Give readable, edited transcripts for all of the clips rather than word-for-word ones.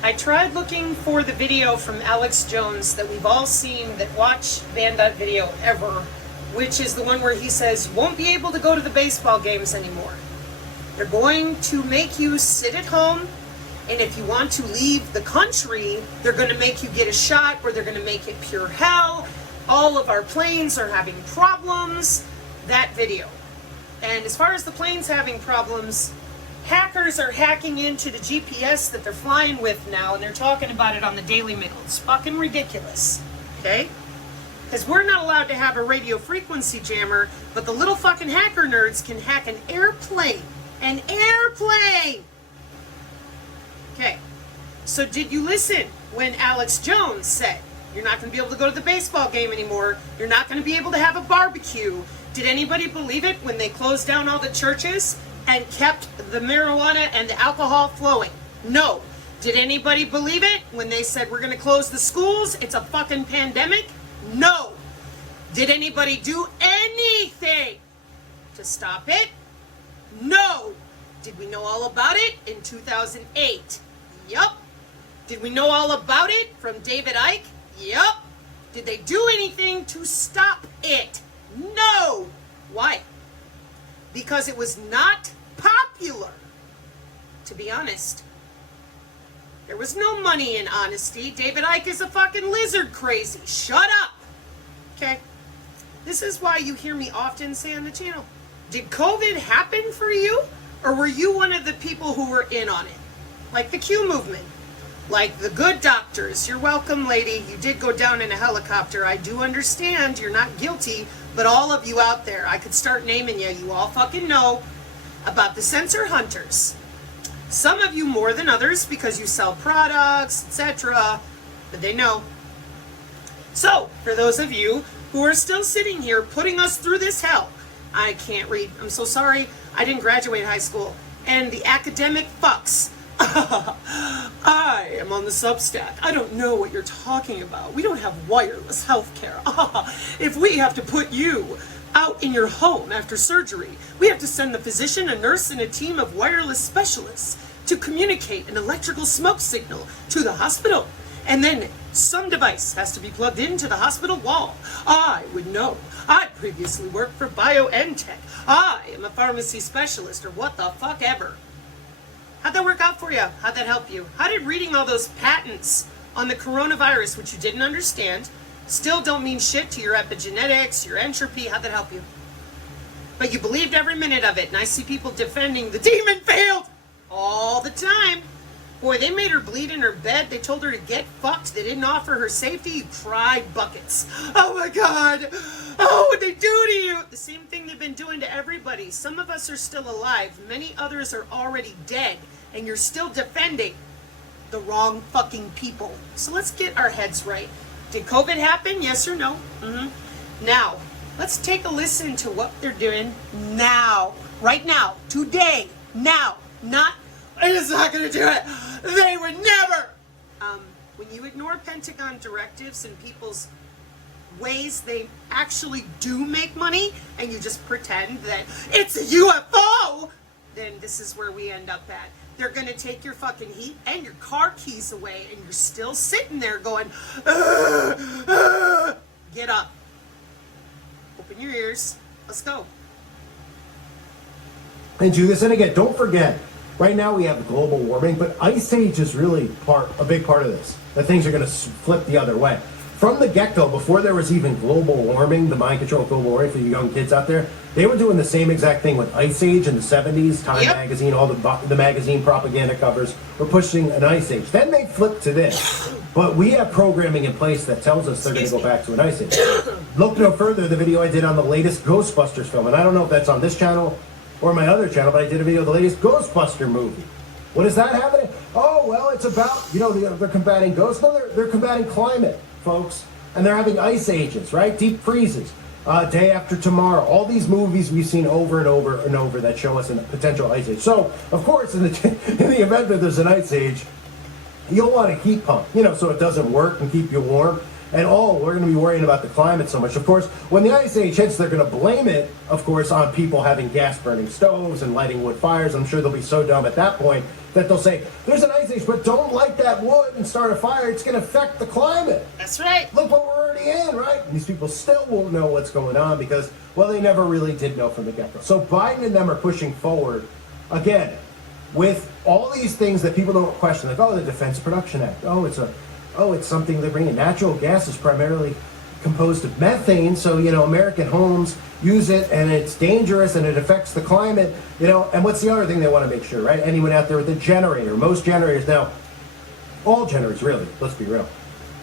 I tried looking for the video from Alex Jones that we've all seen that watch Band.video ever, which is the one where he says, won't be able to go to the baseball games anymore. They're going to make you sit at home, and if you want to leave the country, they're going to make you get a shot, or they're going to make it pure hell. All of our planes are having problems. That video. And as far as the planes having problems, hackers are hacking into the GPS that they're flying with now, and they're talking about it on the Daily Mail. It's fucking ridiculous, okay? Because we're not allowed to have a radio frequency jammer, but the little fucking hacker nerds can hack an airplane. An airplane! Okay, so did you listen when Alex Jones said, you're not going to be able to go to the baseball game anymore, you're not going to be able to have a barbecue? Did anybody believe it when they closed down all the churches and kept the marijuana and the alcohol flowing? No. Did anybody believe it when they said we're going to close the schools? It's a fucking pandemic? No. Did anybody do anything to stop it? No. Did we know all about it in 2008? Yup. Did we know all about it from David Icke? Yup. Did they do anything to stop it? No. Why? Because it was not popular. To be honest, there was no money in honesty. David Icke is a fucking lizard crazy. Shut up. Okay? This is why you hear me often say on the channel, did COVID happen for you? Or were you one of the people who were in on it? Like the Q movement. Like the good doctors. You're welcome, lady. You did go down in a helicopter. I do understand you're not guilty, but all of you out there, I could start naming you. You all fucking know about the sensor hunters. Some of you more than others because you sell products, etc. But they know. So, for those of you who are still sitting here putting us through this hell, I can't read. I'm so sorry. I didn't graduate high school. And the academic fucks. I am on the Substack. I don't know what you're talking about. We don't have wireless healthcare. If we have to put you out in your home after surgery, we have to send the physician, a nurse, and a team of wireless specialists to communicate an electrical smoke signal to the hospital. And then some device has to be plugged into the hospital wall. I would know. I previously worked for BioNTech. I am a pharmacy specialist, or what the fuck ever. How'd that work out for you? How'd that help you? How did reading all those patents on the coronavirus, which you didn't understand, still don't mean shit to your epigenetics, your entropy, how'd that help you? But you believed every minute of it, and I see people defending the demon failed all the time. Boy, they made her bleed in her bed. They told her to get fucked. They didn't offer her safety. You cried buckets. Oh my God. Oh, what'd they do to you? The same thing they've been doing to everybody. Some of us are still alive. Many others are already dead. And you're still defending the wrong fucking people. So let's get our heads right. Did COVID happen? Yes or no? Now, let's take a listen to what they're doing now. Right now. Today. Now. Not, I'm just not going to do it. They would never. When you ignore Pentagon directives and people's ways they actually do make money, and you just pretend that it's a UFO, then this is where we end up at. They're going to take your fucking heat and your car keys away, and you're still sitting there going, get up. Open your ears. Let's go. And do this, and again, don't forget, right now we have global warming, but Ice Age is really a big part of this. That things are going to flip the other way. From the get-go, before there was even global warming, the mind control of global warming for you young kids out there, they were doing the same exact thing with Ice Age in the 70s, Time magazine, all the magazine propaganda covers were pushing an Ice Age. Then they flipped to this. But we have programming in place that tells us they're going to go back to an Ice Age. Look no further, the video I did on the latest Ghostbusters film, and I don't know if that's on this channel or my other channel, but I did a video of the latest Ghostbuster movie. What does that have in it? Oh, well, it's about, they're combating ghosts. No, they're combating climate, folks. And they're having ice ages, right? Deep freezes. Day After Tomorrow. All these movies we've seen over and over and over that show us a potential ice age. So, of course, in the event that there's an ice age, you'll want a heat pump, so it doesn't work and keep you warm. And we're going to be worrying about the climate so much. Of course, when the ice age hits, they're going to blame it, of course, on people having gas-burning stoves and lighting wood fires. I'm sure they'll be so dumb at that point that they'll say, there's an ice age, but don't light that wood and start a fire. It's going to affect the climate. That's right. Look what we're already in, right? And these people still won't know what's going on because, well, they never really did know from the get-go. So Biden and them are pushing forward, again, with all these things that people don't question, like, oh, the Defense Production Act. It's something they're bringing. Natural gas is primarily composed of methane, so, American homes use it, and it's dangerous, and it affects the climate, And what's the other thing they want to make sure, right? Anyone out there with a generator? Most generators now, all generators, really, let's be real.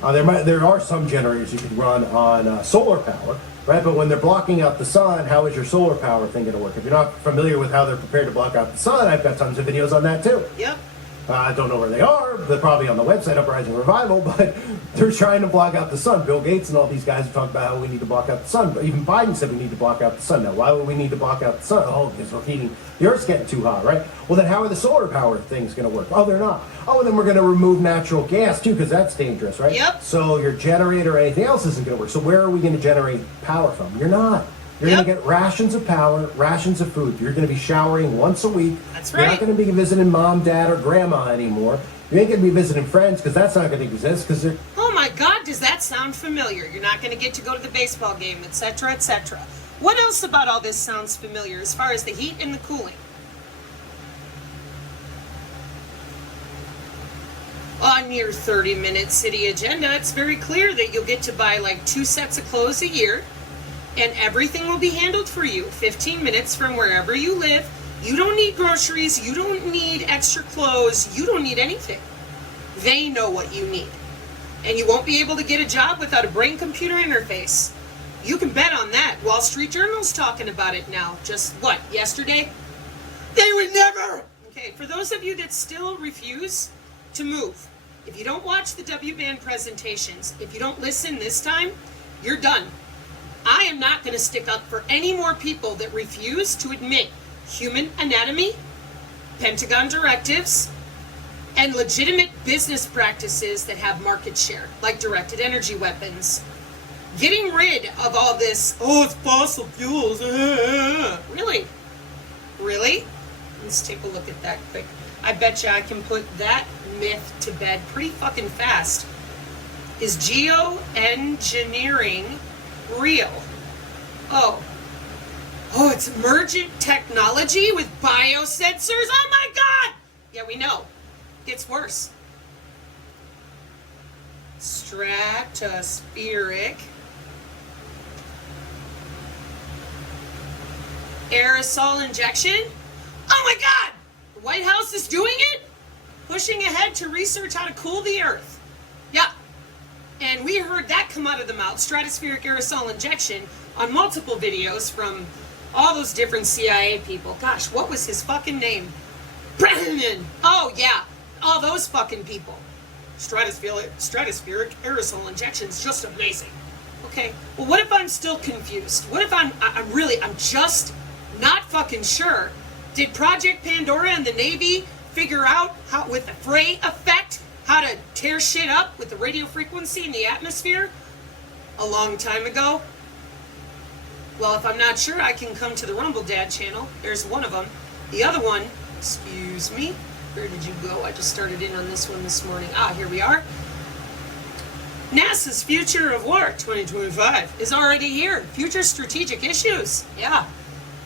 There are some generators you could run on solar power, right? But when they're blocking out the sun, how is your solar power thing going to work? If you're not familiar with how they're prepared to block out the sun, I've got tons of videos on that too. Yep. I don't know where they are. They're probably on the website, Uprising Revival, but they're trying to block out the sun. Bill Gates and all these guys have talked about how we need to block out the sun. But even Biden said we need to block out the sun. Now, why would we need to block out the sun? Oh, because we're heating. The Earth's getting too hot, right? Well, then how are the solar power things going to work? Oh, they're not. Oh, and then we're going to remove natural gas, too, because that's dangerous, right? Yep. So your generator or anything else isn't going to work. So where are we going to generate power from? You're not. You're Yep. going to get rations of power, rations of food. You're going to be showering once a week. That's You're right. not going to be visiting mom, dad, or grandma anymore. You ain't going to be visiting friends because that's not going to exist because they're... Oh my God, does that sound familiar? You're not going to get to go to the baseball game, etc., etc. What else about all this sounds familiar as far as the heat and the cooling? On your 30-minute city agenda, it's very clear that you'll get to buy like 2 sets of clothes a year, and everything will be handled for you 15 minutes from wherever you live. You don't need groceries, you don't need extra clothes, you don't need anything. They know what you need. And you won't be able to get a job without a brain-computer interface. You can bet on that. Wall Street Journal's talking about it now. Just, what, yesterday? They would never! Okay, for those of you that still refuse to move, if you don't watch the WBAN presentations, if you don't listen this time, you're done. I am not going to stick up for any more people that refuse to admit human anatomy, Pentagon directives, and legitimate business practices that have market share, like directed energy weapons. Getting rid of all this, it's fossil fuels. Really? Really? Let's take a look at that quick. I bet you I can put that myth to bed pretty fucking fast. Is geoengineering real? Oh, it's emergent technology with biosensors? Oh my God! Yeah, we know. Gets worse. Stratospheric aerosol injection? Oh my God! The White House is doing it? Pushing ahead to research how to cool the Earth. Yeah. And we heard that come out of the mouth, stratospheric aerosol injection, on multiple videos from all those different CIA people. Gosh, what was his fucking name? Brennan! Oh, yeah. All those fucking people. Stratospheric aerosol injection's just amazing. Okay, well, what if I'm still confused? What if I'm just not fucking sure? Did Project Pandora and the Navy figure out how, with the Frey effect, how to tear shit up with the radio frequency in the atmosphere a long time ago? Well, if I'm not sure, I can come to the Rumble Dad channel. There's one of them. The other one, excuse me, where did you go? I just started in on this one this morning. Here we are. NASA's Future of War 2025 is already here. Future strategic issues. Yeah.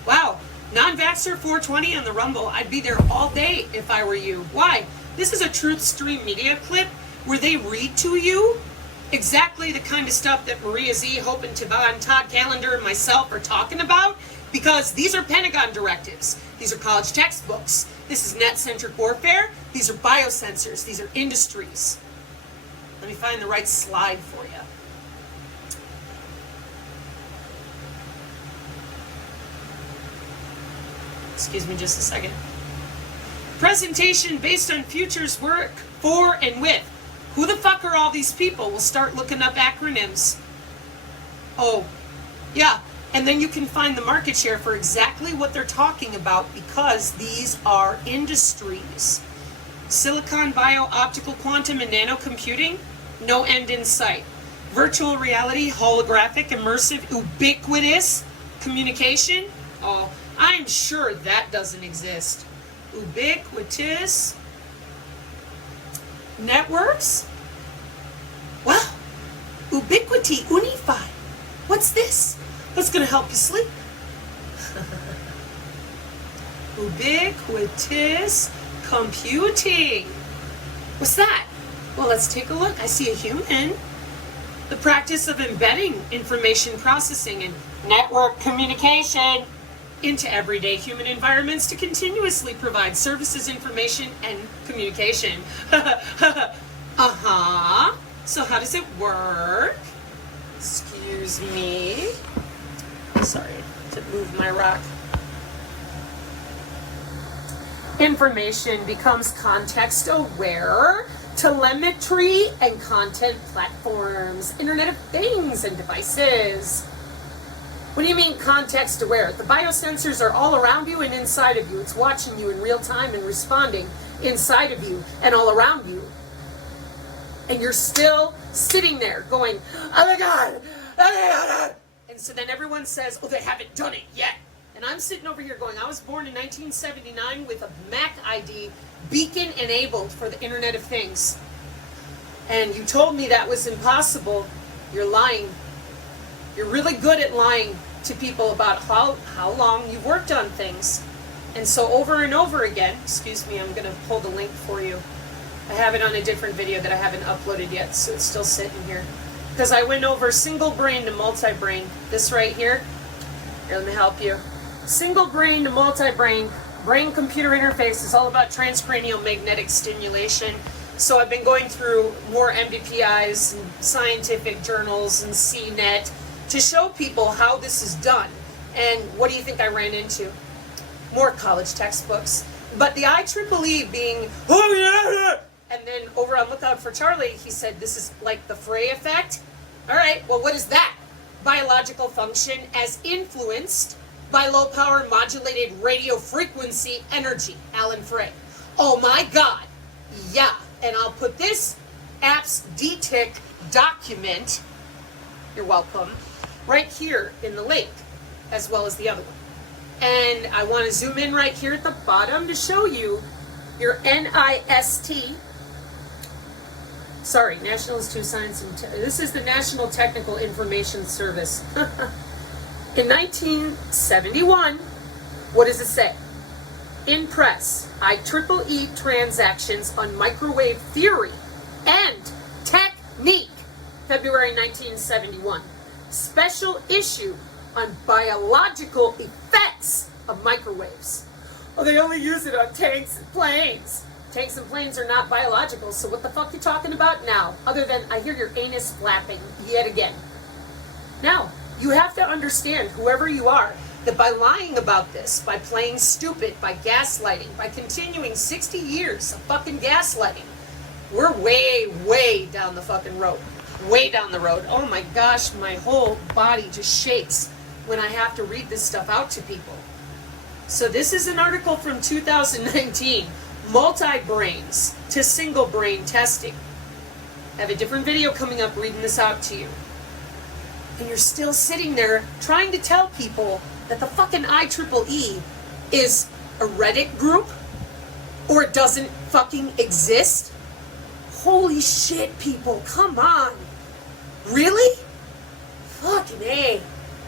Wow. Non-vaxxer 420 on the Rumble. I'd be there all day if I were you. Why? This is a Truth Stream Media clip where they read to you exactly the kind of stuff that Maria Z, Hope and Taban, Todd Callender, and myself are talking about, because these are Pentagon directives. These are college textbooks. This is net-centric warfare. These are biosensors. These are industries. Let me find the right slide for you. Excuse me just a second. Presentation based on futures work for and with. Who the fuck are all these people? We'll start looking up acronyms. Oh, yeah. And then you can find the market share for exactly what they're talking about, because these are industries. Silicon, bio, optical, quantum, and nanocomputing, no end in sight. Virtual reality, holographic, immersive, ubiquitous communication. Oh, I'm sure that doesn't exist. Ubiquitous Networks? Wow. Ubiquity Unify. What's this? What's going to help you sleep? Ubiquitous computing. What's that? Well, let's take a look. I see a human. The practice of embedding information processing and network communication into everyday human environments to continuously provide services, information, and communication. Uh-huh. So how does it work? Excuse me. Sorry to move my rock. Information becomes context aware. Telemetry and content platforms, Internet of Things and devices. What do you mean context aware? The biosensors are all around you and inside of you. It's watching you in real time and responding inside of you and all around you. And you're still sitting there going, oh my God, oh my God. And so then everyone says, oh, they haven't done it yet. And I'm sitting over here going, I was born in 1979 with a Mac ID beacon enabled for the Internet of Things. And you told me that was impossible. You're lying. You're really good at lying to people about how long you've worked on things. And so over and over again, excuse me, I'm going to pull the link for you. I have it on a different video that I haven't uploaded yet, so it's still sitting here. Because I went over single brain to multi-brain. This right here. Here, let me help you. Single brain to multi-brain, brain-computer interface is all about transcranial magnetic stimulation. So I've been going through more MDPIs and scientific journals and CNET to show people how this is done. And what do you think I ran into? More college textbooks. But the IEEE being, oh yeah! And then over on Lookout for Charlie, he said this is like the Frey effect. All right, well, what is that? Biological function as influenced by low-power modulated radio frequency energy, Alan Frey. Oh my God, yeah. And I'll put this apps DTIC document, you're welcome, right here in the link, as well as the other one. And I want to zoom in right here at the bottom to show you your NIST, sorry, National Institute of Science and this is the National Technical Information Service. In 1971, what does it say? In press, IEEE transactions on microwave theory and technique, February 1971. Special issue on biological effects of microwaves. Oh, they only use it on tanks and planes. Tanks and planes are not biological, so what the fuck you talking about now? Other than I hear your anus flapping yet again. Now, you have to understand, whoever you are, that by lying about this, by playing stupid, by gaslighting, by continuing 60 years of fucking gaslighting, we're way, way down the fucking road. Way down the road. Oh my gosh, my whole body just shakes when I have to read this stuff out to people. So this is an article from 2019, multi-brains to single brain testing. I have a different video coming up reading this out to you. And you're still sitting there trying to tell people that the fucking IEEE is a Reddit group or it doesn't fucking exist? Holy shit, people, come on. Really? Fucking A.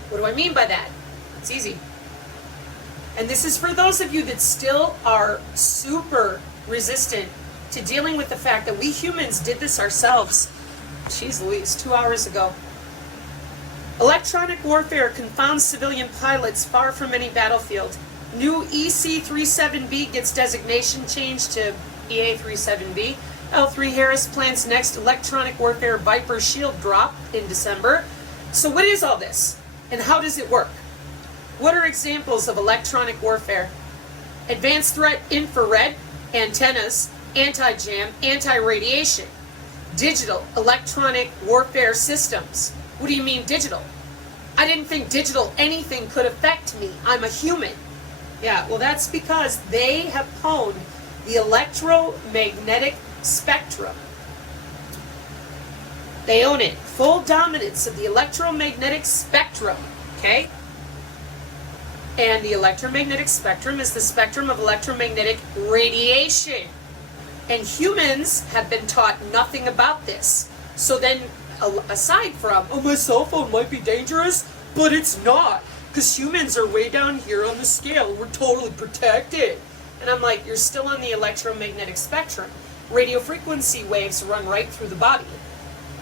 What do I mean by that? It's easy. And this is for those of you that still are super resistant to dealing with the fact that we humans did this ourselves. Jeez Louise, 2 hours ago. Electronic warfare confounds civilian pilots far from any battlefield. New EC-37B gets designation changed to EA-37B. L3 Harris plans next electronic warfare Viper shield drop in December. So what is all this? And how does it work? What are examples of electronic warfare? Advanced threat infrared, antennas, anti-jam, anti-radiation. Digital electronic warfare systems. What do you mean digital? I didn't think digital anything could affect me. I'm a human. Yeah, well that's because they have honed the electromagnetic spectrum. They own it. Full dominance of the electromagnetic spectrum. Okay? And the electromagnetic spectrum is the spectrum of electromagnetic radiation. And humans have been taught nothing about this. So then, aside from, oh, my cell phone might be dangerous, but it's not. Because humans are way down here on the scale. We're totally protected. And I'm like, you're still on the electromagnetic spectrum. Radio frequency waves run right through the body.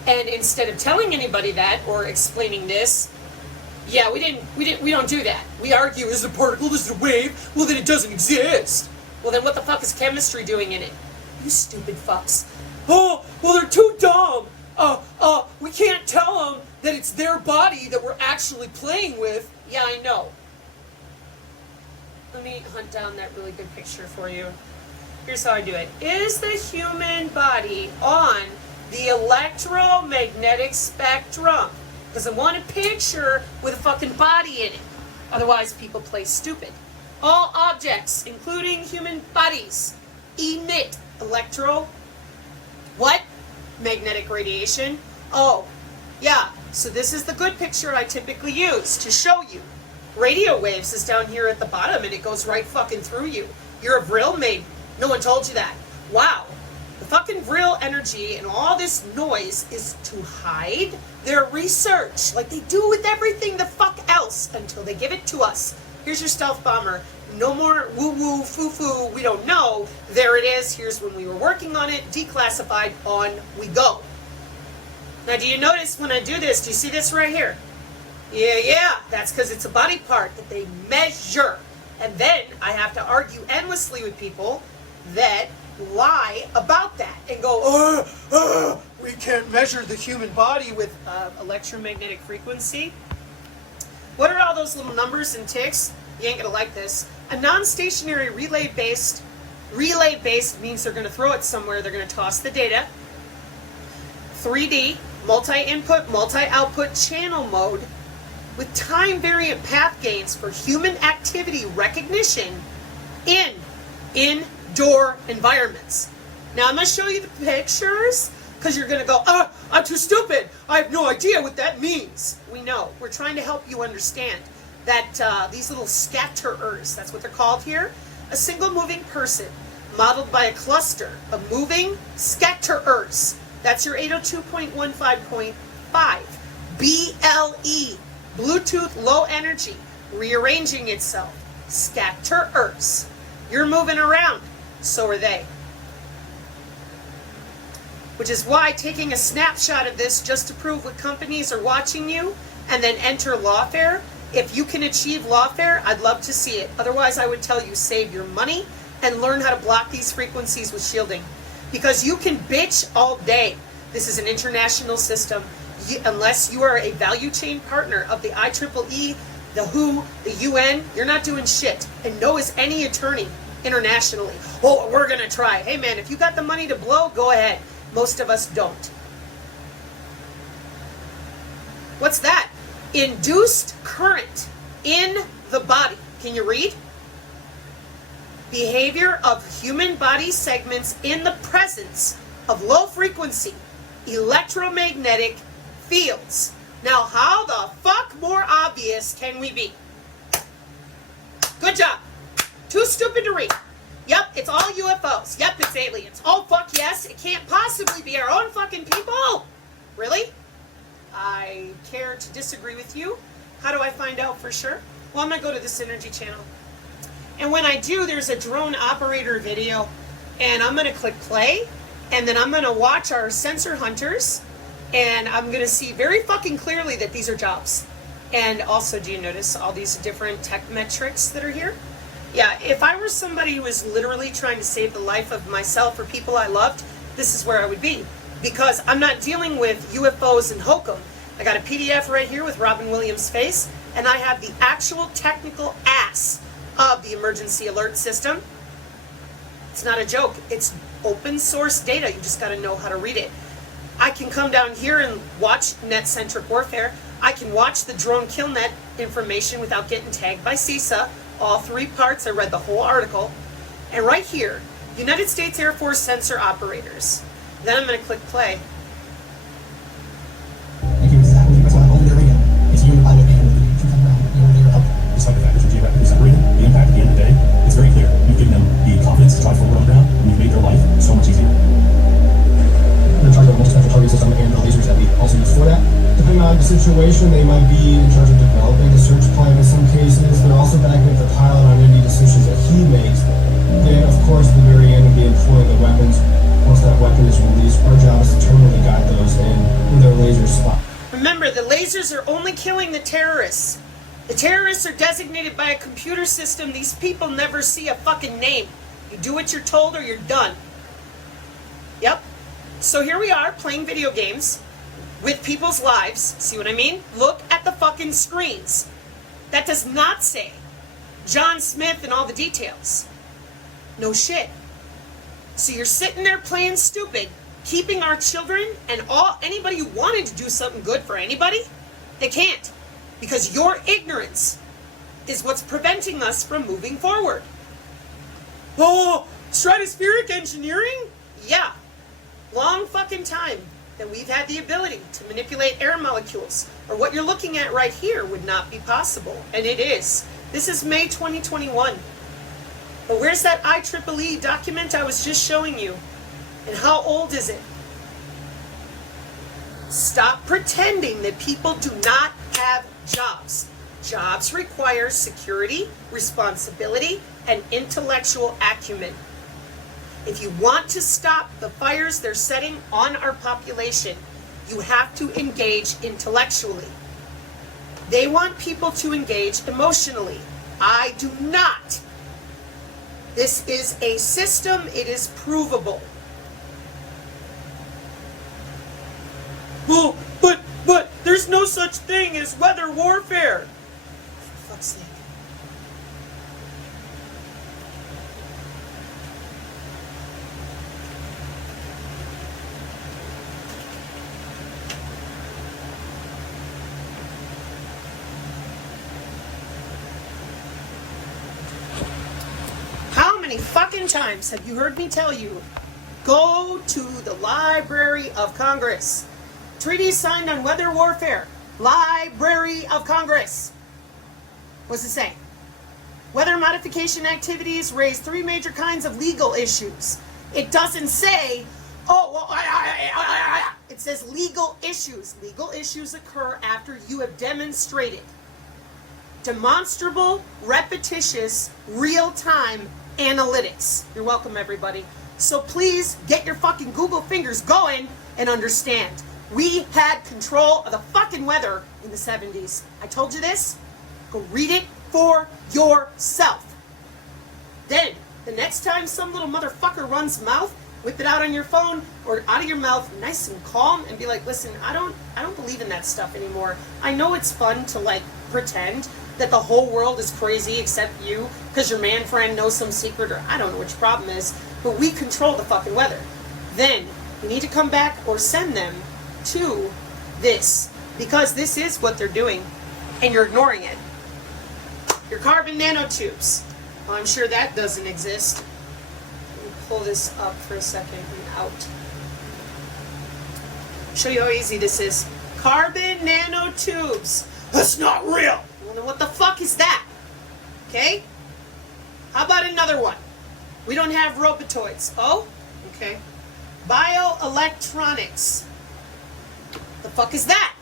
And instead of telling anybody that or explaining this, yeah, we don't do that. We argue, is it a particle, is it a wave? Well, then it doesn't exist. Well, then what the fuck is chemistry doing in it? You stupid fucks. Oh, well, they're too dumb. We can't tell them that it's their body that we're actually playing with. Yeah, I know. Let me hunt down that really good picture for you. Here's how I do it. Is the human body on the electromagnetic spectrum? Because I want a picture with a fucking body in it. Otherwise, people play stupid. All objects, including human bodies, emit what? Magnetic radiation. Oh, yeah. So this is the good picture I typically use to show you. Radio waves is down here at the bottom and it goes right fucking through you. You're a Vril maiden. No one told you that. Wow. The fucking Vril energy and all this noise is to hide their research, like they do with everything the fuck else, until they give it to us. Here's your stealth bomber. No more woo-woo, foo-foo, we don't know. There it is. Here's when we were working on it. Declassified. On we go. Now, do you notice when I do this, do you see this right here? Yeah, that's because it's a body part that they measure. And then I have to argue endlessly with people that lie about that and go, we can't measure the human body with electromagnetic frequency. What are all those little numbers and ticks? You ain't gonna like this. A non-stationary relay-based means they're gonna throw it somewhere, they're gonna toss the data. 3D, multi-input, multi-output channel mode with time-variant path gains for human activity recognition in indoor environments. Now I'm gonna show you the pictures because you're gonna go, I'm too stupid. I have no idea what that means. We know. We're trying to help you understand that these little scatterers, that's what they're called here, a single moving person modeled by a cluster of moving scatterers. That's your 802.15.5. BLE, Bluetooth low energy, rearranging itself. Scatterers. You're moving around, so are they. Which is why taking a snapshot of this just to prove what companies are watching you and then enter lawfare, if you can achieve lawfare, I'd love to see it. Otherwise, I would tell you save your money and learn how to block these frequencies with shielding. Because you can bitch all day. This is an international system. Unless you are a value chain partner of the IEEE, the WHO, the UN, you're not doing shit. And no is any attorney internationally. Oh, we're going to try. Hey, man, if you got the money to blow, go ahead. Most of us don't. What's that? Induced current in the body. Can you read? Behavior of human body segments in the presence of low frequency electromagnetic fields. Now, how the fuck more obvious can we be? Good job. Too stupid to read. Yep, it's all UFOs. Yep, it's aliens. Oh, fuck yes. It can't possibly be our own fucking people. Really? I care to disagree with you. How do I find out for sure? Well, I'm going to go to the Synergy channel. And when I do, there's a drone operator video. And I'm going to click play. And then I'm going to watch our sensor hunters. And I'm going to see very fucking clearly that these are jobs. And also, do you notice all these different tech metrics that are here? Yeah, if I were somebody who was literally trying to save the life of myself or people I loved, this is where I would be. Because I'm not dealing with UFOs and hokum. I got a PDF right here with Robin Williams' face, and I have the actual technical ass of the emergency alert system. It's not a joke. It's open source data. You just got to know how to read it. I can come down here and watch net-centric warfare. I can watch the drone kill net information without getting tagged by CISA. All 3 parts. I read the whole article. And right here, United States Air Force sensor operators. Then I'm going to click play. Thank you. There we go. It's you, pilot, and you're up. Despite the fact that you're geographically separated, the impact at the end of the day is very clear. You've given them the confidence to drive forward on the ground, and you've made their lives life so much easier. They're in charge of a multi-spectral targeting system and the lasers that we also use for that. Depending on the situation, they might be in charge of developing the search plan in some cases. They're also backing up the pilot on any decisions that he makes. Then, of course, at the very end would be employing the weapons. Once that weapon is released, our job is to terminally guide those in when their lasers spot. Remember, the lasers are only killing the terrorists. The terrorists are designated by a computer system. These people never see a fucking name. You do what you're told or you're done. Yep. So here we are playing video games with people's lives. See what I mean? Look at the fucking screens. That does not say John Smith and all the details. No shit. So you're sitting there playing stupid, keeping our children and anybody who wanted to do something good for anybody, they can't. Because your ignorance is what's preventing us from moving forward. Oh, stratospheric engineering? Yeah. Long fucking time that we've had the ability to manipulate air molecules, or what you're looking at right here would not be possible. And it is. This is May 2021. But where's that IEEE document I was just showing you? And how old is it? Stop pretending that people do not have jobs. Jobs require security, responsibility, and intellectual acumen. If you want to stop the fires they're setting on our population, you have to engage intellectually. They want people to engage emotionally. I do not. This is a system. It is provable. Well, but there's no such thing as weather warfare. For fuck's sake. How many fucking times have you heard me tell you, go to the Library of Congress? Treaty signed on weather warfare. Library of Congress. What's it say? Weather modification activities raise 3 major kinds of legal issues. It doesn't say, oh, well, it says legal issues. Legal issues occur after you have demonstrated demonstrable, repetitious, real-time analytics. You're welcome, everybody. So please get your fucking Google fingers going and understand. We had control of the fucking weather in the 70s. I told you this. Go read it for yourself. Then, the next time some little motherfucker runs mouth, whip it out on your phone or out of your mouth nice and calm and be like, listen, I don't believe in that stuff anymore. I know it's fun to like pretend that the whole world is crazy except you because your man friend knows some secret or I don't know what your problem is, but we control the fucking weather. Then, you need to come back or send them to this, because this is what they're doing and you're ignoring it. Your carbon nanotubes. Well, I'm sure that doesn't exist. Let me pull this up for a second and out. Show you how easy this is. Carbon nanotubes. That's not real. Well, then what the fuck is that? Okay? How about another one? We don't have robotoids. Oh? Okay. Bioelectronics. The fuck is that?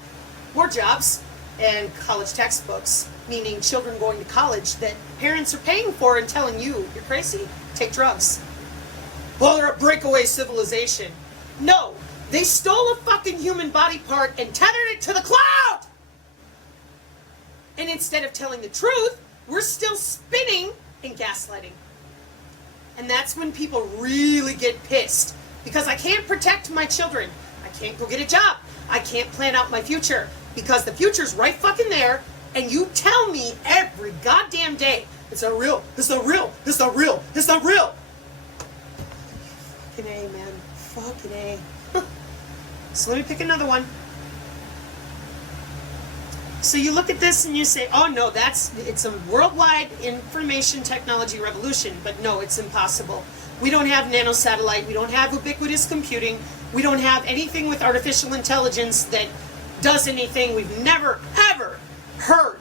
More jobs and college textbooks, meaning children going to college that parents are paying for and telling you, you're crazy, take drugs. Well, they're a breakaway civilization. No, they stole a fucking human body part and tethered it to the cloud! And instead of telling the truth, we're still spinning and gaslighting. And that's when people really get pissed. Because I can't protect my children. I can't go get a job. I can't plan out my future because the future's right fucking there, and you tell me every goddamn day, it's not real, it's not real, it's not real, it's not real. Fucking A, man. Fucking A. So let me pick another one. So you look at this and you say, oh no, it's a worldwide information technology revolution, but no, it's impossible. We don't have nanosatellite, we don't have ubiquitous computing, we don't have anything with artificial intelligence that does anything. We've never, ever heard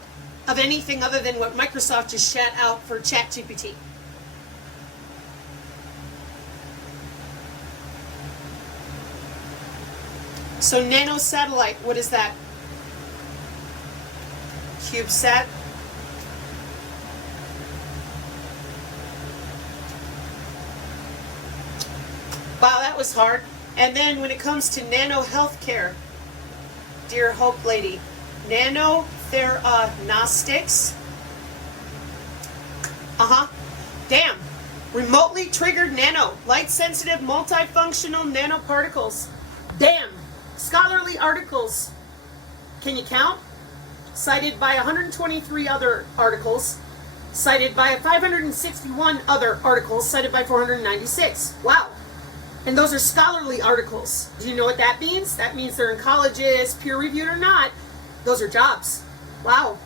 of anything other than what Microsoft just shat out for ChatGPT. So nanosatellite, what is that? CubeSat. Wow, that was hard. And then when it comes to nano healthcare, dear Hope Lady, nanotheranostics. Damn. Remotely triggered nano, light sensitive, multifunctional nanoparticles. Damn. Scholarly articles. Can you count? Cited by 123 other articles. Cited by 561 other articles. Cited by 496. Wow. And those are scholarly articles. Do you know what that means? That means they're in colleges, peer-reviewed or not. Those are jobs. Wow.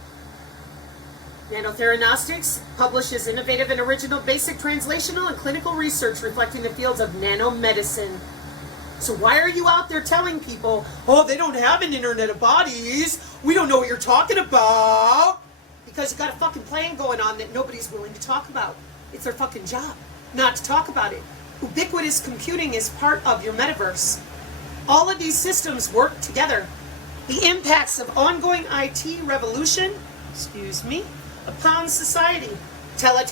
Nanotheranostics publishes innovative and original basic translational and clinical research reflecting the fields of nanomedicine. So why are you out there telling people, oh, they don't have an internet of bodies. We don't know what you're talking about. Because you got a fucking plan going on that nobody's willing to talk about. It's their fucking job not to talk about it. Ubiquitous computing is part of your metaverse. All of these systems work together. The impacts of ongoing IT revolution, upon society. Tella.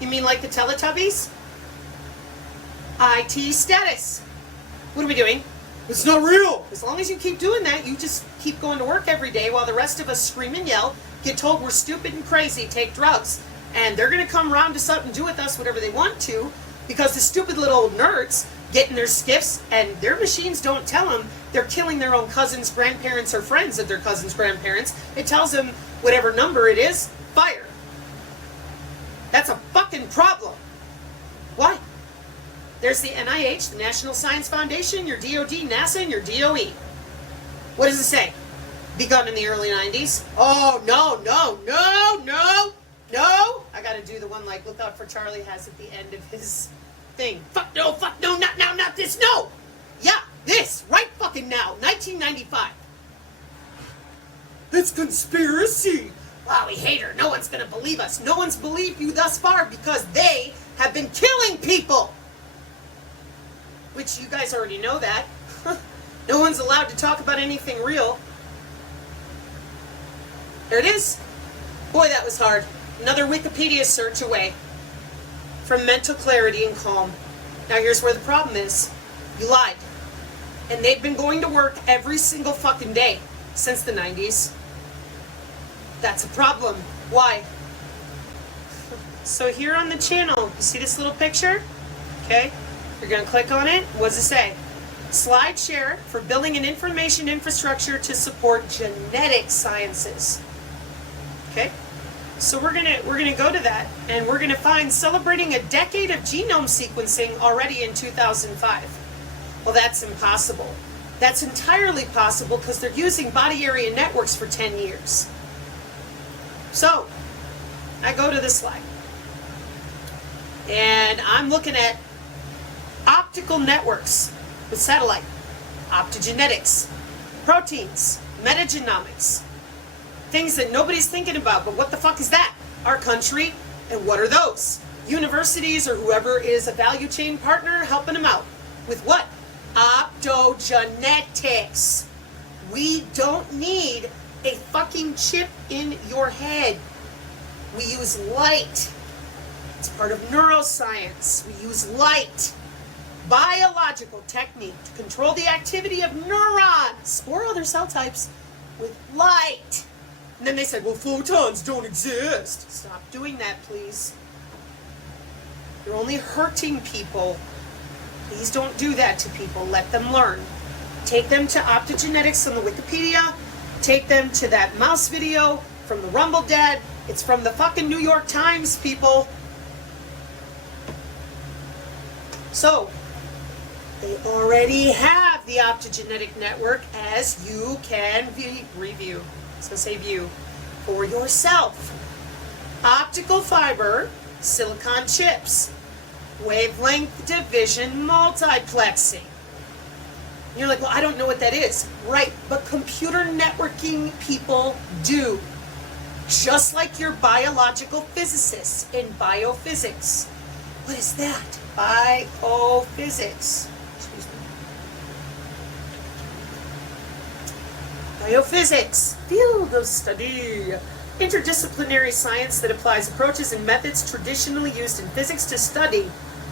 You mean like the Teletubbies? IT status. What are we doing? It's not real. As long as you keep doing that, you just keep going to work every day while the rest of us scream and yell, get told we're stupid and crazy, take drugs. And they're going to come around to something and do with us whatever they want to, because the stupid little old nerds get in their skiffs and their machines don't tell them they're killing their own cousins, grandparents, or friends of their cousins, grandparents. It tells them whatever number it is, fire. That's a fucking problem. Why? There's the NIH, the National Science Foundation, your DOD, NASA, and your DOE. What does it say? Begun in the early 90s. Oh, no. I gotta do the one like Look Out for Charlie has at the end of his thing. Fuck no, not now, not this, no! Yeah, this, right fucking now, 1995. It's conspiracy. Wow, we hate her. No one's gonna believe us. No one's believed you thus far because they have been killing people. Which you guys already know that. No one's allowed to talk about anything real. There it is. Boy, that was hard. Another Wikipedia search away from mental clarity and calm. Now here's where the problem is. You lied. And they've been going to work every single fucking day since the 90s. That's a problem. Why? So here on the channel, you see this little picture? Okay. You're going to click on it. What does it say? Slide share for building an information infrastructure to support genetic sciences. Okay? So we're gonna go to that, and we're gonna find celebrating a decade of genome sequencing already in 2005. Well, that's impossible. That's entirely possible because they're using body area networks for 10 years. So I go to this slide, and I'm looking at optical networks with satellite, optogenetics, proteins, metagenomics. Things that nobody's thinking about, but what the fuck is that? Our country, and what are those? Universities or whoever is a value chain partner helping them out. With what? Optogenetics. We don't need a fucking chip in your head. We use light. It's part of neuroscience. We use light. Biological technique to control the activity of neurons or other cell types with light. And then they said, well, photons don't exist. Stop doing that, please. You're only hurting people. Please don't do that to people. Let them learn. Take them to optogenetics on the Wikipedia. Take them to that mouse video from the Rumble Dad. It's from the fucking New York Times, people. So, they already have the optogenetic network, as you can review. So say view for yourself. Optical fiber, silicon chips, wavelength division multiplexing. You're like, well, I don't know what that is. Right, but computer networking people do. Just like your biological physicists in biophysics. What is that? Biophysics. Excuse me. Biophysics, field of study. Interdisciplinary science that applies approaches and methods traditionally used in physics to study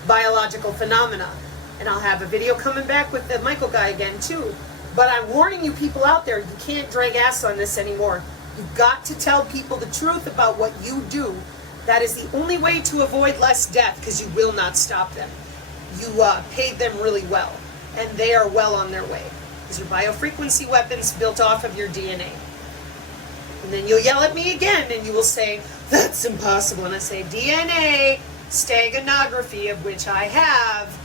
biological phenomena. And I'll have a video coming back with the Michael guy again too. But I'm warning you people out there, you can't drag ass on this anymore. You've got to tell people the truth about what you do. That is the only way to avoid less death, because you will not stop them. You paid them really well, and they are well on their way. These are biofrequency weapons built off of your DNA. And then you'll yell at me again, and you will say, that's impossible. And I say, DNA steganography, of which I have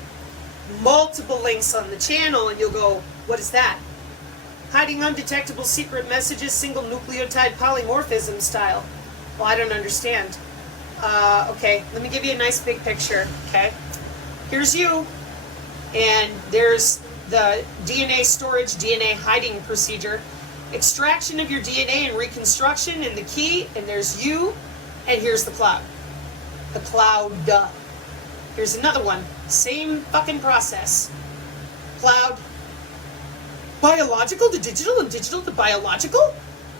multiple links on the channel, and you'll go, what is that? Hiding undetectable secret messages, single nucleotide polymorphism style. Well, I don't understand. Okay, let me give you a nice big picture, okay? Here's you, and there's the DNA storage, DNA hiding procedure, extraction of your DNA and reconstruction, and the key, and there's you, and here's the cloud. The cloud. Here's another one, same fucking process. Cloud. Biological to digital and digital to biological?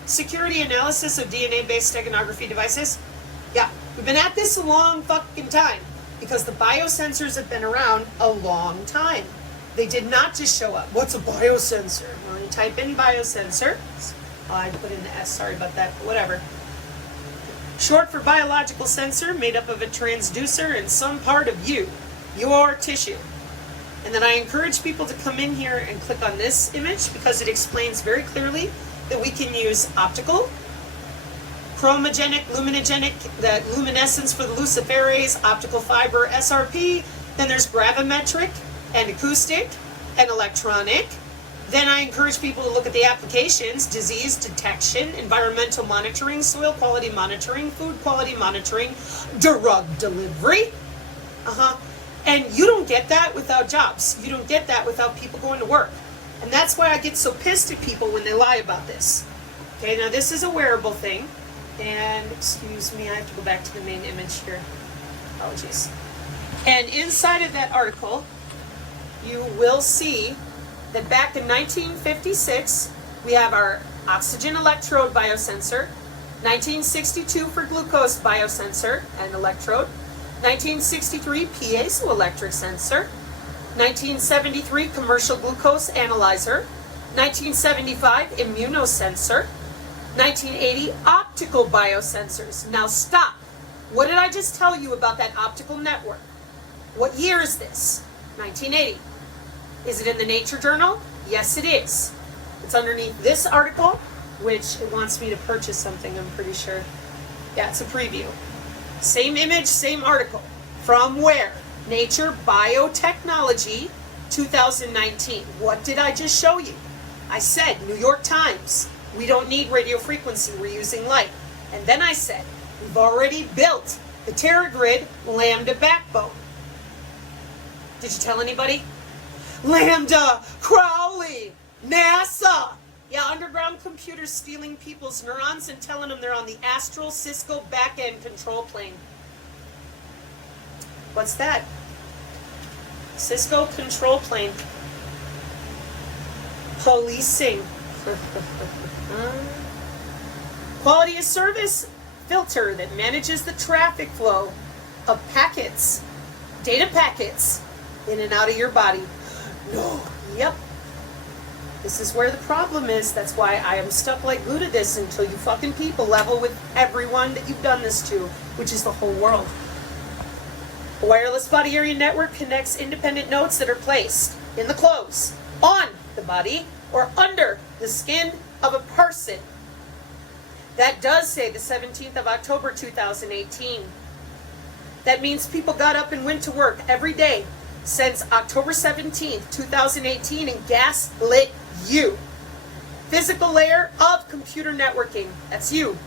Security analysis of DNA-based steganography devices? Yeah, we've been at this a long fucking time because the biosensors have been around a long time. They did not just show up. What's a biosensor? Well, you type in biosensor. Oh, I put in the S, sorry about that, but whatever. Short for biological sensor, made up of a transducer and some part of you, your tissue. And then I encourage people to come in here and click on this image because it explains very clearly that we can use optical, chromogenic, luminogenic, the luminescence for the luciferase, optical fiber, SRP. Then there's gravimetric and acoustic and electronic. Then I encourage people to look at the applications: disease detection, environmental monitoring, soil quality monitoring, food quality monitoring, drug delivery. And you don't get that without jobs. You don't get that without people going to work. And that's why I get so pissed at people when they lie about this. Okay, now this is a wearable thing. And excuse me, I have to go back to the main image here. Apologies. And inside of that article, you will see that back in 1956, we have our oxygen electrode biosensor, 1962 for glucose biosensor and electrode, 1963 piezoelectric sensor, 1973 commercial glucose analyzer, 1975 immunosensor, 1980 optical biosensors. Now stop. What did I just tell you about that optical network? What year is this? 1980. Is it in the Nature Journal? Yes, it is. It's underneath this article, which it wants me to purchase something, I'm pretty sure. Yeah, it's a preview. Same image, same article. From where? Nature Biotechnology, 2019. What did I just show you? I said, New York Times, we don't need radio frequency, we're using light. And then I said, we've already built the TerraGrid Lambda backbone. Did you tell anybody? Lambda, Crowley, NASA. Yeah, underground computers stealing people's neurons and telling them they're on the astral Cisco back-end control plane. What's that? Cisco control plane. Policing. Quality of service filter that manages the traffic flow of packets, data packets, in and out of your body. No. Yep. This is where the problem is. That's why I am stuck like glue to this until you fucking people level with everyone that you've done this to, which is the whole world. A wireless body area network connects independent nodes that are placed in the clothes, on the body, or under the skin of a person. That does say the 17th of October 2018. That means people got up and went to work every day since October 17th, 2018 and gaslit you. Physical layer of computer networking. That's you.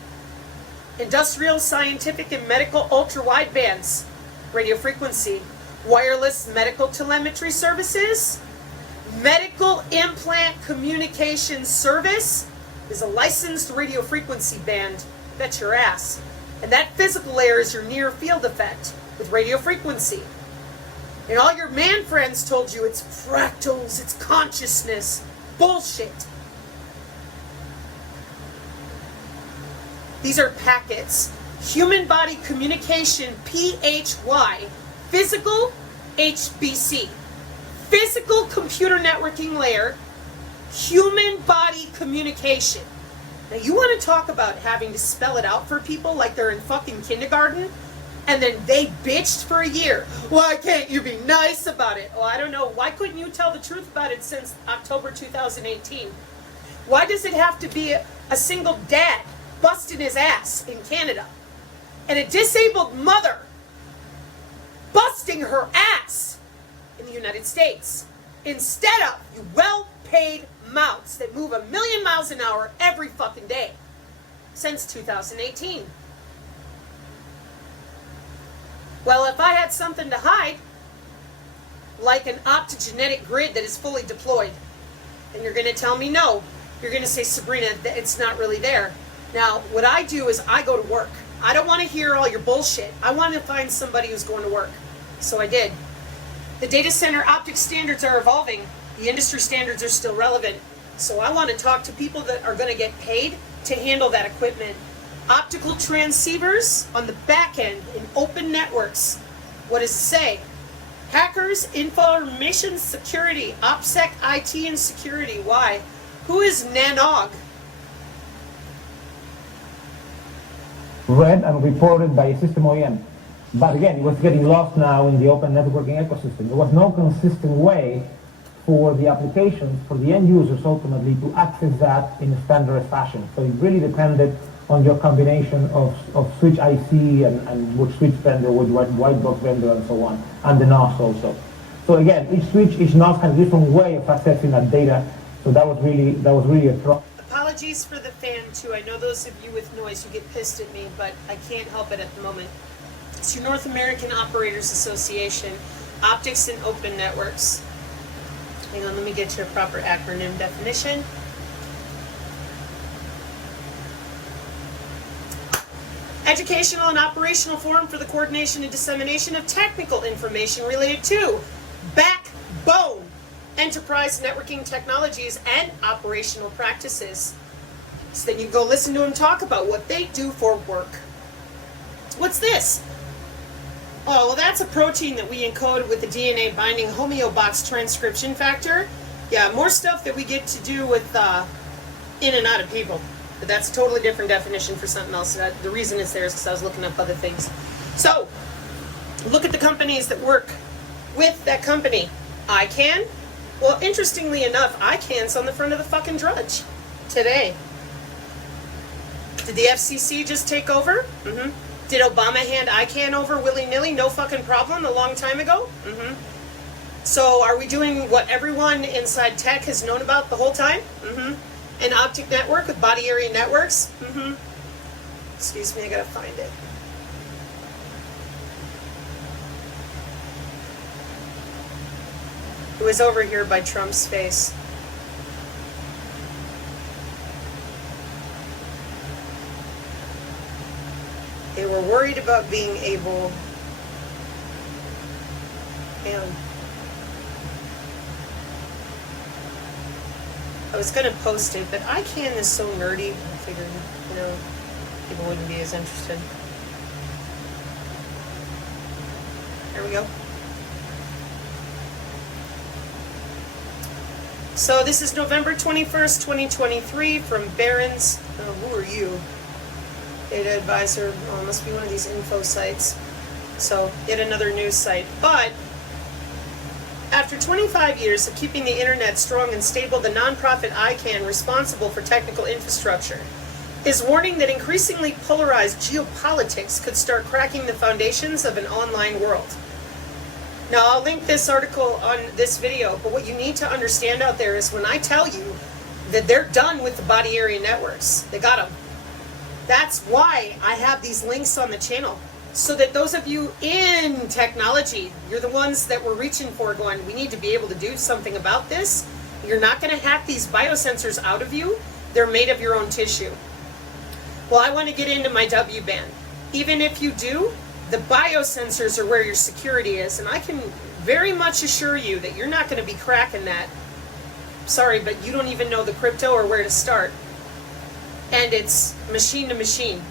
Industrial, scientific, and medical ultra-widebands. Radio frequency. Wireless medical telemetry services. Medical implant communication service is a licensed radio frequency band. Bet your ass. And that physical layer is your near field effect with radio frequency. And all your man friends told you it's fractals, it's consciousness. Bullshit. These are packets. Human body communication, PHY. Physical, HBC. Physical computer networking layer, human body communication. Now you want to talk about having to spell it out for people like they're in fucking kindergarten? And then they bitched for a year. Why can't you be nice about it? Oh, I don't know. Why couldn't you tell the truth about it since October 2018? Why does it have to be a single dad busting his ass in Canada and a disabled mother busting her ass in the United States instead of you well-paid mouths that move 1,000,000 miles an hour every fucking day since 2018? Well, if I had something to hide, like an optogenetic grid that is fully deployed, and you're going to tell me no, you're going to say, Sabrina, it's not really there. Now, what I do is I go to work. I don't want to hear all your bullshit. I want to find somebody who's going to work. So I did. The data center optic standards are evolving. The industry standards are still relevant. So I want to talk to people that are going to get paid to handle that equipment. Optical transceivers on the back end in open networks. What does it say? Hackers, information security, OPSEC, IT, and security. Why? Who is Nanog? Read and reported by a system OEM. But again, it was getting lost now in the open networking ecosystem. There was no consistent way for the applications, for the end users ultimately, to access that in a standardized fashion. So it really depended on your combination of switch IC and which switch vendor, which white box vendor, and so on, and the NOS also. So again, each switch, each NOS has a different way of accessing that data. So that was really a problem. Apologies for the fan too. I know those of you with noise, you get pissed at me, but I can't help it at the moment. It's your North American Operators Association, Optics and Open Networks. Hang on, let me get to a proper acronym definition. Educational and operational forum for the coordination and dissemination of technical information related to backbone enterprise networking technologies and operational practices. So then you go listen to them talk about what they do for work. What's this? Oh, well, that's a protein that we encode with the DNA binding homeobox transcription factor. Yeah, more stuff that we get to do with in and out of people. But that's a totally different definition for something else. The reason it's there is because I was looking up other things. So, look at the companies that work with that company. ICANN. Well, interestingly enough, ICANN's on the front of the fucking drudge today. Did the FCC just take over? Mm-hmm. Did Obama hand ICANN over willy-nilly, no fucking problem, a long time ago? Mm-hmm. So are we doing what everyone inside tech has known about the whole time? Mm-hmm. An optic network with body area networks? Mm-hmm. Excuse me, I gotta find it. It was over here by Trump's face. They were worried about being able, and I was going to post it, but ICANN is so nerdy, I figured, people wouldn't be as interested. There we go. So this is November 21st, 2023 from Barron's. Oh, who are you? Data advisor. Oh, it must be one of these info sites. So yet another news site. But after 25 years of keeping the internet strong and stable, the nonprofit ICANN, responsible for technical infrastructure, is warning that increasingly polarized geopolitics could start cracking the foundations of an online world. Now, I'll link this article on this video, but what you need to understand out there is when I tell you that they're done with the body area networks, they got them. That's why I have these links on the channel, so that those of you in technology, you're the ones that we're reaching for, going, we need to be able to do something about this. You're not going to hack these biosensors out of you. They're made of your own tissue. Well, I want to get into my WBAN. Even if you do, the biosensors are where your security is, and I can very much assure you that you're not going to be cracking that. Sorry, but you don't even know the crypto or where to start. And it's machine to machine.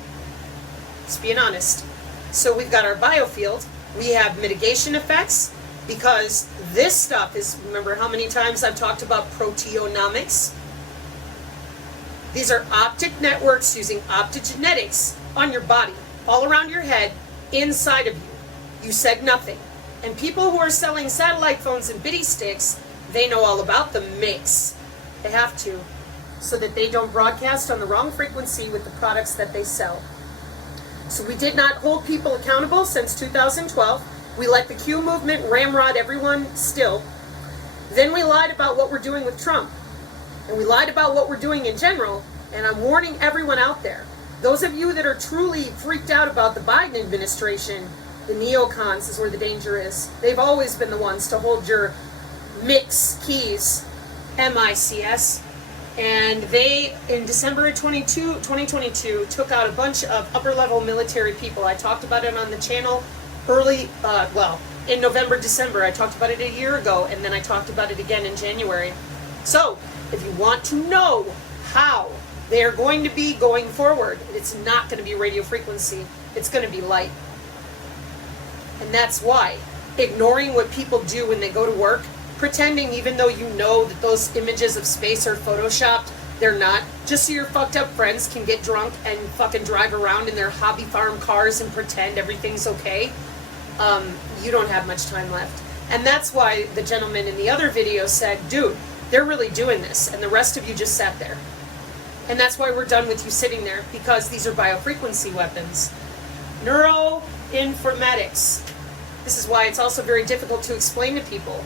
Just being honest. So we've got our biofield. We have mitigation effects because this stuff is, remember how many times I've talked about proteomics? These are optic networks using optogenetics on your body, all around your head, inside of you. You said nothing. And people who are selling satellite phones and bitty sticks, they know all about the mix. They have to, so that they don't broadcast on the wrong frequency with the products that they sell. So we did not hold people accountable since 2012. We let the Q movement ramrod everyone still. Then we lied about what we're doing with Trump. And we lied about what we're doing in general. And I'm warning everyone out there, those of you that are truly freaked out about the Biden administration, the neocons is where the danger is. They've always been the ones to hold your mix keys, MICS. And they, in December of 2022, took out a bunch of upper-level military people. I talked about it on the channel in November, December. I talked about it a year ago, and then I talked about it again in January. So, if you want to know how they're going to be going forward, it's not going to be radio frequency. It's going to be light. And that's why ignoring what people do when they go to work, pretending even though you know that those images of space are photoshopped, they're not, just so your fucked up friends can get drunk and fucking drive around in their hobby farm cars and pretend everything's okay, you don't have much time left. And that's why the gentleman in the other video said, dude, they're really doing this, and the rest of you just sat there. And that's why we're done with you sitting there, because these are biofrequency weapons. Neuroinformatics. This is why it's also very difficult to explain to people,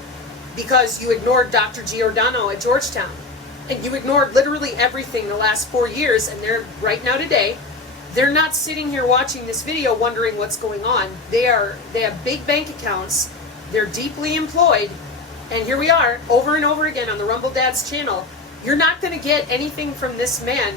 because you ignored Dr. Giordano at Georgetown, and you ignored literally everything the last 4 years, and they're right now today, they're not sitting here watching this video wondering what's going on. They have big bank accounts, they're deeply employed, and here we are, over and over again on the Rumble Dads channel. You're not going to get anything from this man,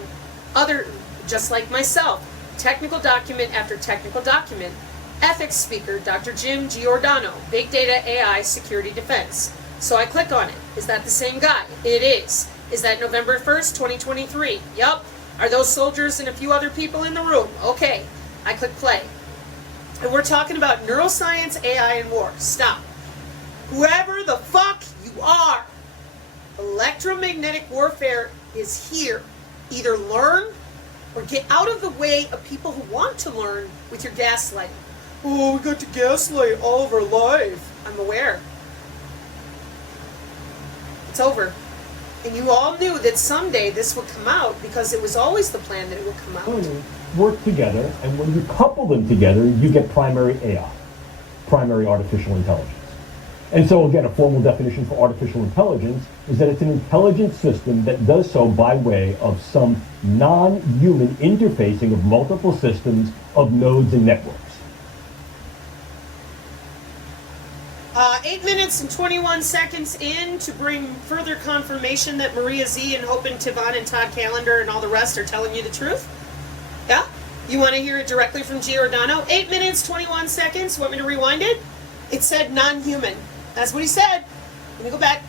just like myself, technical document after technical document. Ethics speaker, Dr. Jim Giordano, Big Data AI Security Defense. So I click on it. Is that the same guy? It is. Is that November 1st, 2023? Yup. Are those soldiers and a few other people in the room? Okay. I click play. And we're talking about neuroscience, AI, and war. Stop. Whoever the fuck you are, electromagnetic warfare is here. Either learn or get out of the way of people who want to learn with your gaslighting. Oh, we got to gaslight all of our life. I'm aware. It's over. And you all knew that someday this would come out because it was always the plan that it would come out. Work together, and when you couple them together, you get primary AI, primary artificial intelligence. And so again, a formal definition for artificial intelligence is that it's an intelligent system that does so by way of some non-human interfacing of multiple systems of nodes and networks. 8 minutes and 21 seconds in to bring further confirmation that Maria Z and Hope and Tivon and Todd Callender and all the rest are telling you the truth. Yeah? You want to hear it directly from Giordano? 8 minutes, 21 seconds. Want me to rewind it? It said non-human. That's what he said. Let me go back.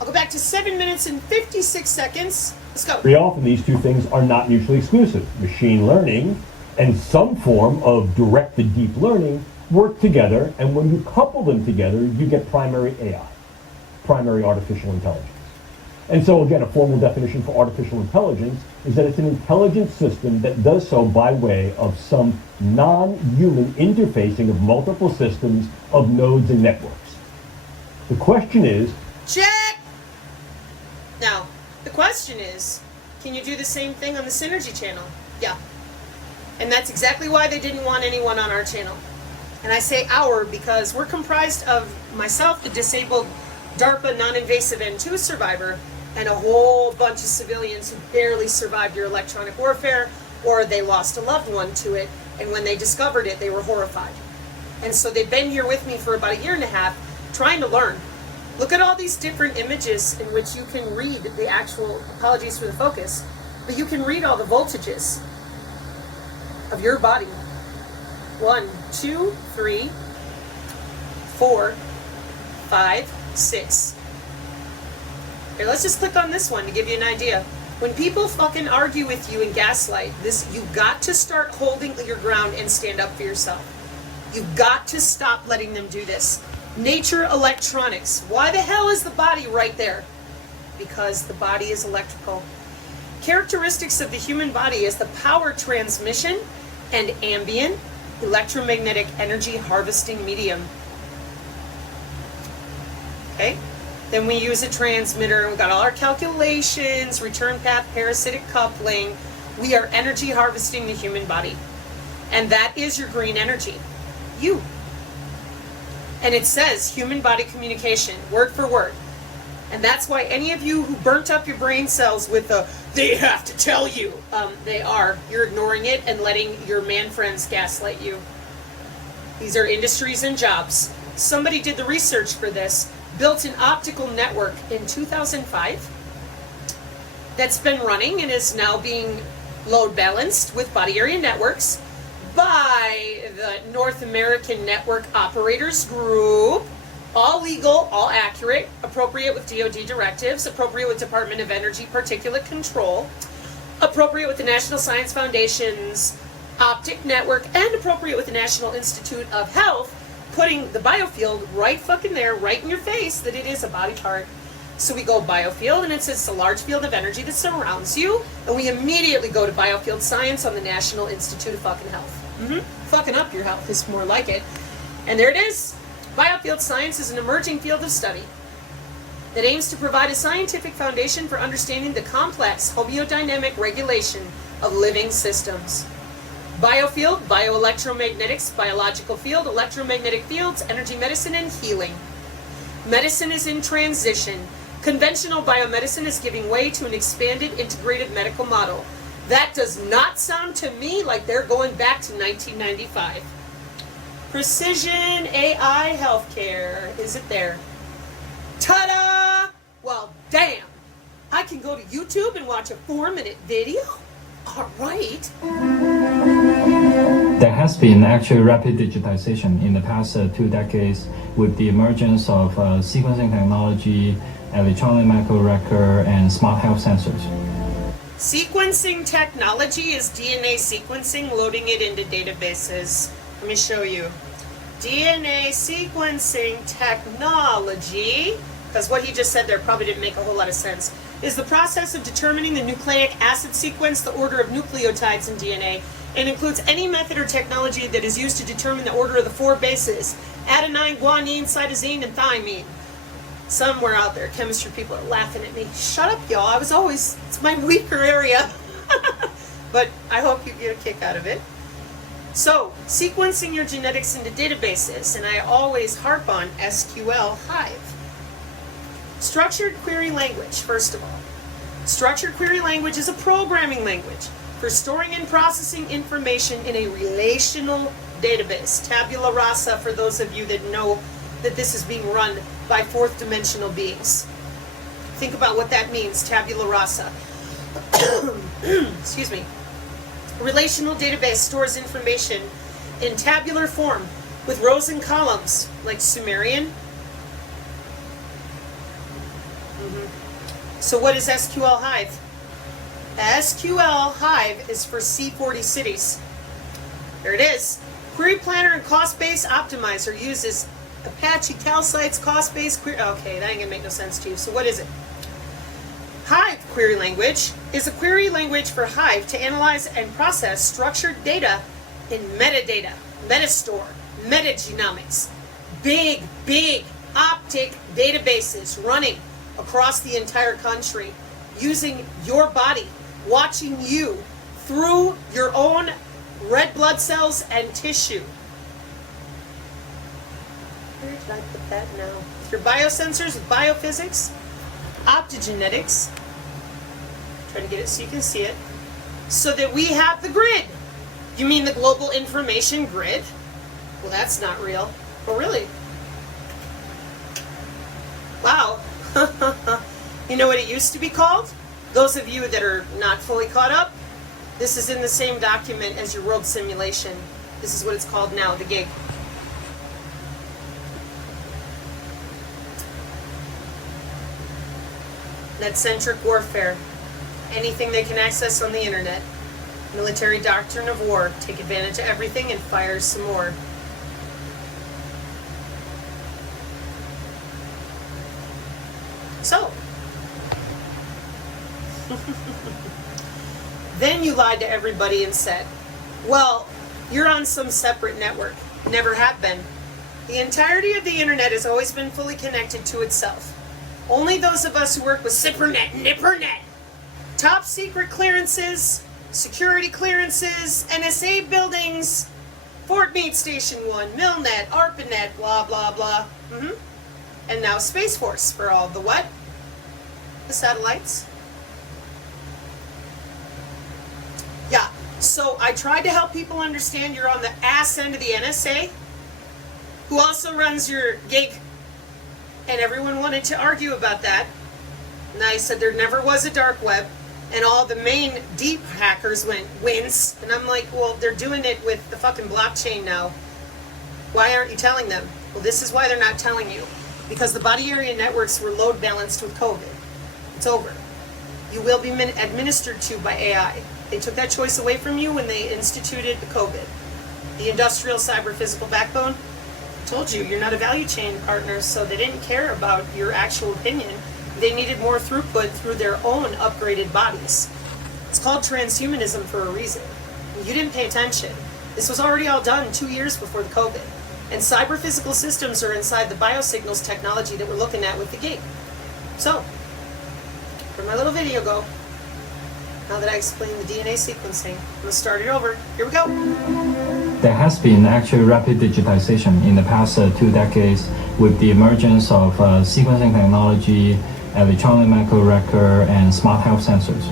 I'll go back to 7 minutes and 56 seconds. Let's go. Very often these two things are not mutually exclusive. Machine learning and some form of directed deep learning work together, and when you couple them together, you get primary AI, primary artificial intelligence. And so again, a formal definition for artificial intelligence is that it's an intelligent system that does so by way of some non-human interfacing of multiple systems of nodes and networks. The question is... Check! Now, the question is, can you do the same thing on the Synergy channel? Yeah. And that's exactly why they didn't want anyone on our channel. And I say our because we're comprised of myself, the disabled DARPA non-invasive N2 survivor, and a whole bunch of civilians who barely survived your electronic warfare, or they lost a loved one to it, and when they discovered it, they were horrified. And so they've been here with me for about a year and a half, trying to learn. Look at all these different images in which you can read the actual, apologies for the focus, but you can read all the voltages of your body. 1, 2, 3, 4, 5, 6. Here, let's just click on this one to give you an idea. When people fucking argue with you and gaslight, you got to start holding your ground and stand up for yourself. You've got to stop letting them do this. Nature electronics. Why the hell is the body right there? Because the body is electrical. Characteristics of the human body is the power transmission and ambient electromagnetic energy harvesting medium. Okay? Then we use a transmitter. We've got all our calculations, return path, parasitic coupling. We are energy harvesting the human body. And that is your green energy. You. And it says human body communication, word for word. And that's why any of you who burnt up your brain cells with the, they have to tell you, you're ignoring it and letting your man friends gaslight you. These are industries and jobs. Somebody did the research for this, built an optical network in 2005 that's been running and is now being load balanced with body area networks by the North American Network Operators Group. All legal, all accurate, appropriate with DoD directives, appropriate with Department of Energy particulate control, appropriate with the National Science Foundation's optic network, and appropriate with the National Institute of Health, putting the biofield right fucking there, right in your face, that it is a body part. So we go biofield, and it says it's a large field of energy that surrounds you, and we immediately go to biofield science on the National Institute of fucking Health. Fucking up your health is more like it. And there it is. Biofield science is an emerging field of study that aims to provide a scientific foundation for understanding the complex homeodynamic regulation of living systems. Biofield, bioelectromagnetics, biological field, electromagnetic fields, energy medicine, and healing. Medicine is in transition. Conventional biomedicine is giving way to an expanded integrated medical model. That does not sound to me like they're going back to 1995. Precision AI healthcare. Is it there? Ta-da! Well, damn. I can go to YouTube and watch a 4-minute video? All right. There has been actually rapid digitization in the past 2 decades with the emergence of sequencing technology, electronic medical record, and smart health sensors. Sequencing technology is DNA sequencing, loading it into databases. Let me show you. DNA sequencing technology, because what he just said there probably didn't make a whole lot of sense, is the process of determining the nucleic acid sequence, the order of nucleotides in DNA, and includes any method or technology that is used to determine the order of the 4 bases: adenine, guanine, cytosine, and thymine. Somewhere out there, chemistry people are laughing at me. Shut up, y'all. It's my weaker area. But I hope you get a kick out of it. So, sequencing your genetics into databases, and I always harp on SQL Hive. Structured query language, first of all. Structured query language is a programming language for storing and processing information in a relational database. Tabula rasa, for those of you that know that this is being run by 4th dimensional beings. Think about what that means, tabula rasa. Excuse me. A relational database stores information in tabular form with rows and columns, like Sumerian. So what is SQL Hive? SQL Hive is for C40 cities. There it is. Query Planner and Cost Base Optimizer uses Apache Calcite's Cost Base Query. Okay, that ain't gonna make no sense to you. So what is it? Hive query language is a query language for Hive to analyze and process structured data in metadata, metastore, metagenomics. Big optic databases running across the entire country, using your body, watching you through your own red blood cells and tissue. Where did I put that now? With your biosensors, with biophysics, optogenetics. Try to get it so you can see it. So that we have the grid. You mean the global information grid? Well, that's not real. Oh, really? Wow. You know what it used to be called? Those of you that are not fully caught up, this is in the same document as your world simulation. This is what it's called now, the gig. Net-centric warfare. anything they can access on the internet. Military doctrine of war. Take advantage of everything and fire some more. So, then you lied to everybody and said, well, you're on some separate network. Never have been. The entirety of the internet has always been fully connected to itself. Only those of us who work with SIPRNet, NIPRNet, top secret clearances, security clearances, NSA buildings, Fort Meade Station 1, Milnet, ARPANET, blah, blah, blah. And now Space Force for all the what? The satellites. Yeah, so I tried to help people understand you're on the ass end of the NSA, who also runs your gig, and everyone wanted to argue about that. And I said there never was a dark web, and all the main deep hackers went, wins. And I'm like, well, they're doing it with the fucking blockchain now. Why aren't you telling them? Well, this is why they're not telling you. Because the body area networks were load balanced with COVID. It's over. You will be administered to by AI. They took that choice away from you when they instituted the COVID. The industrial cyber physical backbone. I told you, you're not a value chain partner, so they didn't care about your actual opinion. They needed more throughput through their own upgraded bodies. It's called transhumanism for a reason. You didn't pay attention. This was already all done 2 years before the COVID. And cyber physical systems are inside the biosignals technology that we're looking at with the gate. So, where'd my little video go? Now that I explained the DNA sequencing, I'm gonna start it over. Here we go. There has been actually rapid digitization in the past 2 decades with the emergence of sequencing technology, electronic medical record, and smart health sensors.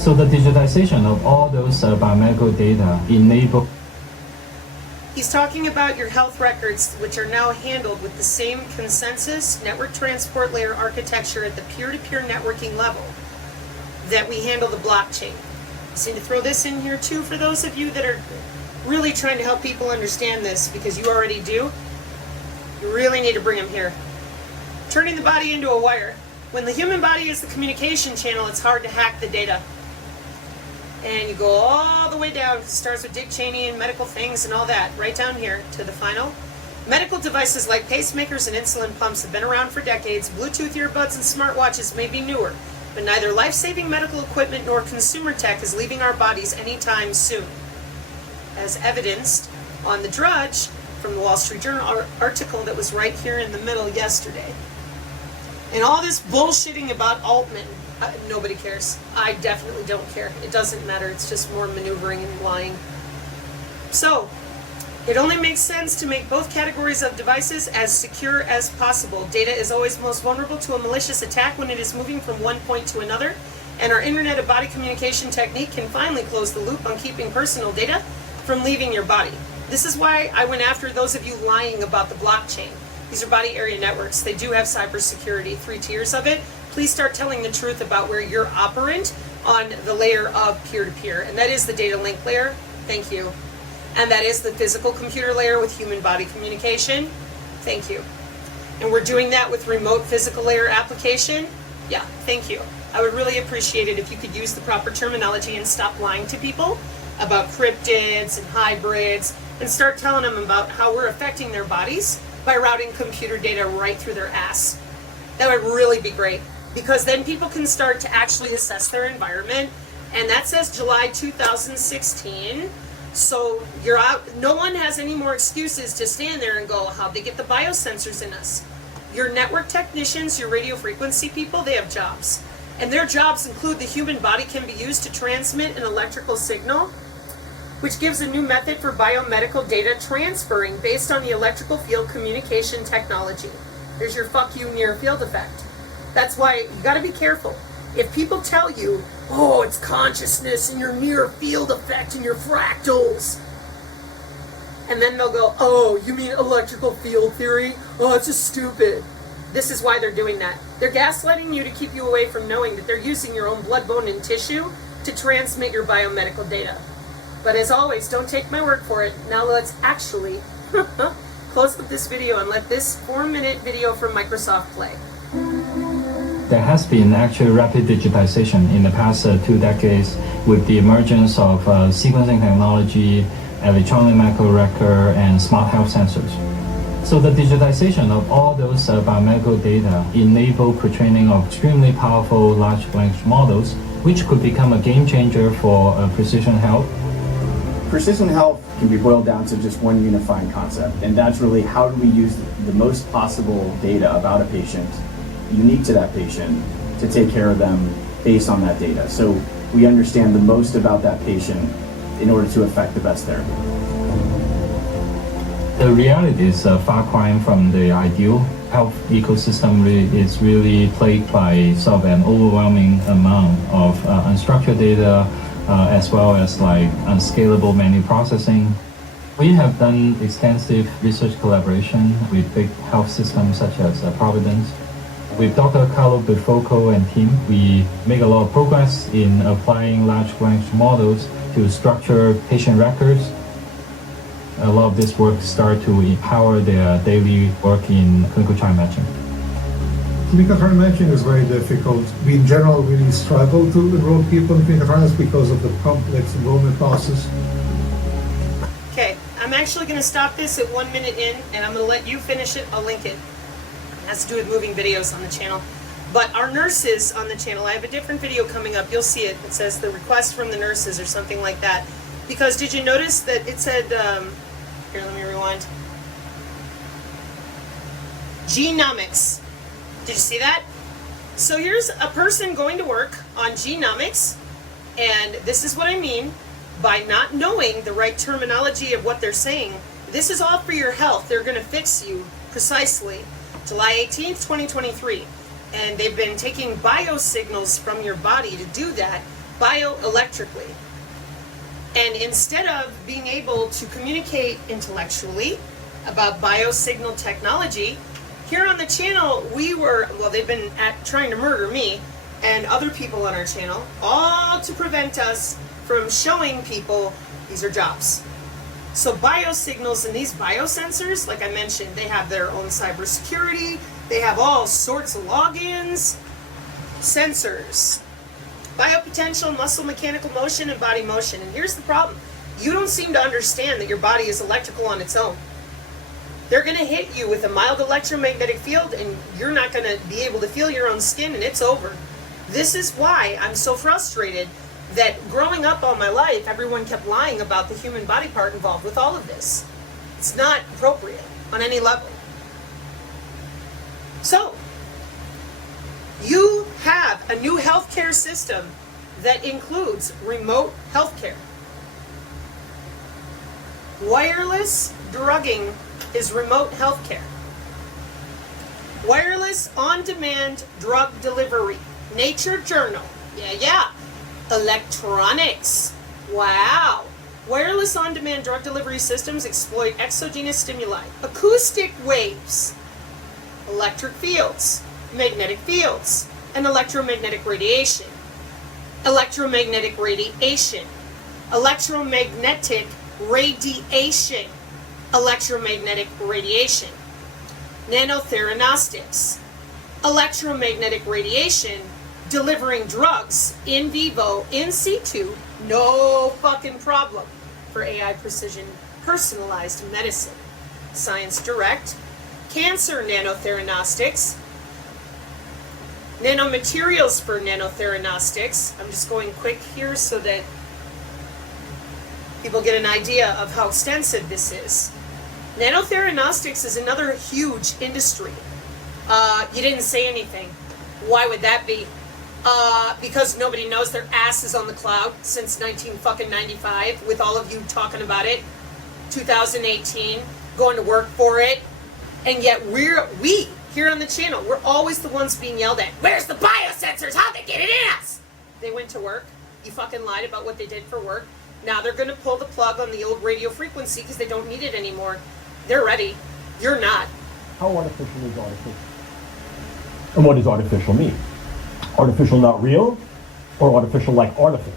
So the digitization of all those biomedical data enable. He's talking about your health records, which are now handled with the same consensus network transport layer architecture at the peer-to-peer networking level that we handle the blockchain. Just need to throw this in here too for those of you that are really trying to help people understand this, because you already do. You really need to bring them here. Turning the body into a wire. When the human body is the communication channel, it's hard to hack the data. And you go all the way down. It starts with Dick Cheney and medical things and all that, right down here to the final. Medical devices like pacemakers and insulin pumps have been around for decades. Bluetooth earbuds and smartwatches may be newer, but neither life-saving medical equipment nor consumer tech is leaving our bodies anytime soon. As evidenced on the Drudge from the Wall Street Journal article that was right here in the middle yesterday. And all this bullshitting about Altman, nobody cares. I definitely don't care. It doesn't matter. It's just more maneuvering and lying. So, it only makes sense to make both categories of devices as secure as possible. Data is always most vulnerable to a malicious attack when it is moving from one point to another, and our Internet of Body communication technique can finally close the loop on keeping personal data from leaving your body. This is why I went after those of you lying about the blockchain. These are body area networks. They do have cybersecurity, 3 tiers of it. Please start telling the truth about where you're operant on the layer of peer-to-peer, and that is the data link layer. Thank you. And that is the physical computer layer with human body communication. Thank you. And we're doing that with remote physical layer application. Yeah, thank you. I would really appreciate it if you could use the proper terminology and stop lying to people about cryptids and hybrids, and start telling them about how we're affecting their bodies by routing computer data right through their ass. That would really be great, because then people can start to actually assess their environment. And that says July 2016. So you're out. No one has any more excuses to stand there and go, how'd they get the biosensors in us? Your network technicians, your radio frequency people, they have jobs. And their jobs include the human body can be used to transmit an electrical signal, which gives a new method for biomedical data transferring based on the electrical field communication technology. There's your fuck you near field effect. That's why you gotta be careful. If people tell you, oh, it's consciousness and your near field effect and your fractals, and then they'll go, oh, you mean electrical field theory? Oh, it's just stupid. This is why they're doing that. They're gaslighting you to keep you away from knowing that they're using your own blood, bone, and tissue to transmit your biomedical data. But as always, don't take my word for it. Now let's actually close with this video and let this 4-minute video from Microsoft play. There has been actually rapid digitization in the past 2 decades with the emergence of sequencing technology, electronic medical record, and smart health sensors. So the digitization of all those biomedical data enable pre-training of extremely powerful large language models, which could become a game changer for precision health. Precision health can be boiled down to just one unifying concept, and that's really how do we use the most possible data about a patient, unique to that patient, to take care of them based on that data. So we understand the most about that patient in order to affect the best therapy. The reality is far crying from the ideal. Health ecosystem is really plagued by sort of an overwhelming amount of unstructured data, as well as like unscalable manual processing. We have done extensive research collaboration with big health systems such as Providence. With Dr. Carlo Bifoco and team, we make a lot of progress in applying large language models to structure patient records. A lot of this work starts to empower their daily work in clinical trial matching. Clinical trial matching is very difficult. We in general really struggle to enroll people in clinical trials because of the complex enrollment process. Okay, I'm actually going to stop this at 1 minute in, and I'm going to let you finish it. I'll link it. It has to do with moving videos on the channel. But our nurses on the channel, I have a different video coming up. You'll see it. It says the request from the nurses or something like that. Because did you notice that it said, here, let me rewind. Genomics. Did you see that? So here's a person going to work on genomics, and this is what I mean by not knowing the right terminology of what they're saying. This is all for your health. They're going to fix you precisely. July 18th, 2023. And they've been taking biosignals from your body to do that bioelectrically. And instead of being able to communicate intellectually about biosignal technology, here on the channel, they've been trying to murder me and other people on our channel, all to prevent us from showing people these are jobs. So biosignals and these biosensors, like I mentioned, they have their own cybersecurity, they have all sorts of logins, sensors, biopotential, muscle mechanical motion, and body motion. And here's the problem. You don't seem to understand that your body is electrical on its own. They're going to hit you with a mild electromagnetic field, and you're not going to be able to feel your own skin, and it's over. This is why I'm so frustrated that growing up all my life, everyone kept lying about the human body part involved with all of this. It's not appropriate on any level. So, you have a new healthcare system that includes remote healthcare. Wireless drugging is remote healthcare. Wireless on-demand drug delivery. Nature Journal. Yeah. Electronics. Wow. Wireless on-demand drug delivery systems exploit exogenous stimuli, acoustic waves, electric fields, magnetic fields, and electromagnetic radiation. Electromagnetic radiation. Electromagnetic radiation. Electromagnetic radiation. Nanotheranostics. Electromagnetic radiation delivering drugs in vivo, in situ, no fucking problem for AI precision personalized medicine. Science Direct. Cancer nanotheranostics. Nanomaterials for nanotheranostics. I'm just going quick here so that people get an idea of how extensive this is. Nanotheranostics is another huge industry. You didn't say anything. Why would that be? Because nobody knows their ass is on the cloud since 1995, with all of you talking about it. 2018, going to work for it, and yet we here on the channel, we're always the ones being yelled at. Where's the biosensors? How'd they get it in us? They went to work. You fucking lied about what they did for work. Now they're going to pull the plug on the old radio frequency because they don't need it anymore. They're ready. You're not. How artificial is artificial? And what does artificial mean? Artificial not real, or artificial like artifice?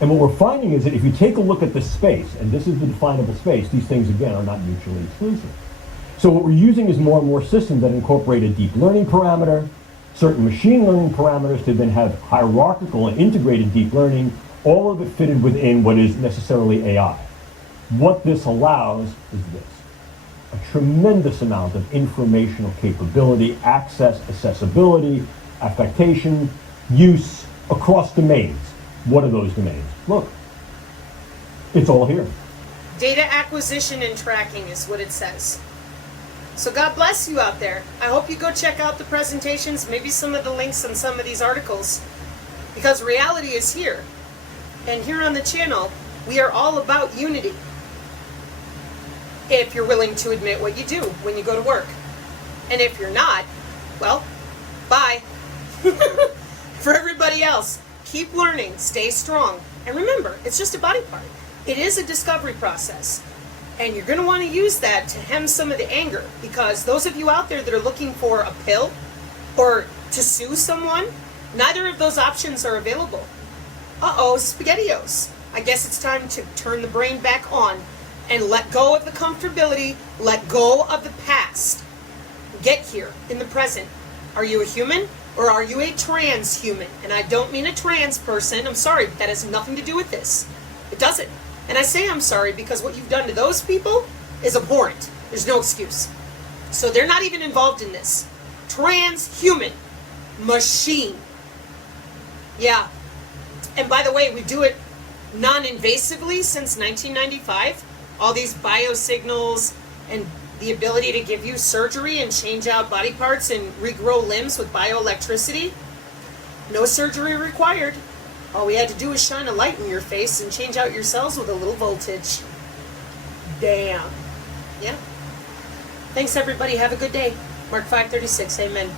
And what we're finding is that if you take a look at the space, and this is the definable space, these things again are not mutually exclusive. So what we're using is more and more systems that incorporate a deep learning parameter, certain machine learning parameters to then have hierarchical and integrated deep learning, all of it fitted within what is necessarily AI. What this allows is this: a tremendous amount of informational capability, access, accessibility, affectation, use across domains. What are those domains? Look, it's all here. Data acquisition and tracking is what it says. So God bless you out there. I hope you go check out the presentations, maybe some of the links on some of these articles, because reality is here. And here on the channel, we are all about unity. If you're willing to admit what you do when you go to work. And if you're not, well, bye. For everybody else, keep learning, stay strong. And remember, it's just a body part. It is a discovery process. And you're going to want to use that to hem some of the anger, because those of you out there that are looking for a pill or to sue someone, neither of those options are available. Uh-oh, SpaghettiOs. I guess it's time to turn the brain back on and let go of the comfortability, let go of the past. Get here in the present. Are you a human or are you a transhuman? And I don't mean a trans person. I'm sorry, but that has nothing to do with this. It doesn't. And I say I'm sorry because what you've done to those people is abhorrent. There's no excuse. So they're not even involved in this. Transhuman. Machine. Yeah. And by the way, we do it non-invasively since 1995. All these biosignals and the ability to give you surgery and change out body parts and regrow limbs with bioelectricity. No surgery required. All we had to do was shine a light in your face and change out your cells with a little voltage. Damn. Yeah. Thanks everybody. Have a good day. Mark 536. Amen.